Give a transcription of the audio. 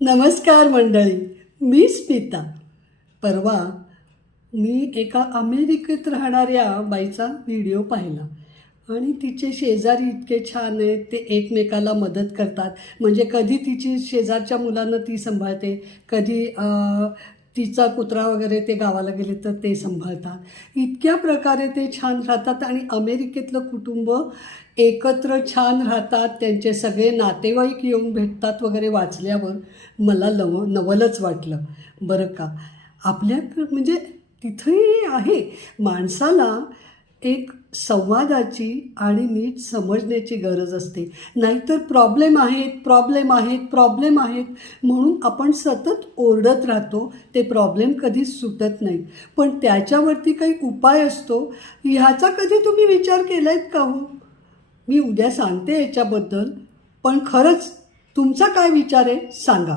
नमस्कार मंडळी, मी स्मिता. परवा मी एका अमेरिकेत राहणाऱ्या बाईचा व्हिडिओ पाहिला आणि तिचे शेजारी इतके छान आहेत. ते एकमेकाला मदत करतात. म्हणजे कधी तिची शेजारच्या मुलांना ती सांभाळते, कधी तिचा कुत्रा वगैरे ते गावाला गेले तर ते सांभाळतात. इतक्या प्रकारे ते छान राहतात आणि अमेरिकेतलं कुटुंब एकत्र छान राहतात. त्यांचे सगळे नातेवाईक येऊन भेटतात वगैरे वाचल्यावर मला नवलच वाटलं बरं का. म्हणजे तिथंही आहे माणसाला एक संवादाची आणि नीट समजण्याची गरज असते. नाहीतर प्रॉब्लेम आहेत म्हणून आपण सतत ओरडत राहतो. ते प्रॉब्लेम कधीच सुटत नाही. पण त्याच्यावरती काही उपाय असतो. ह्याचा कधी तुम्ही विचार केला आहेत का हो? मी उद्या सांगते याच्याबद्दल. पण खरंच तुमचा काय विचार आहे सांगा.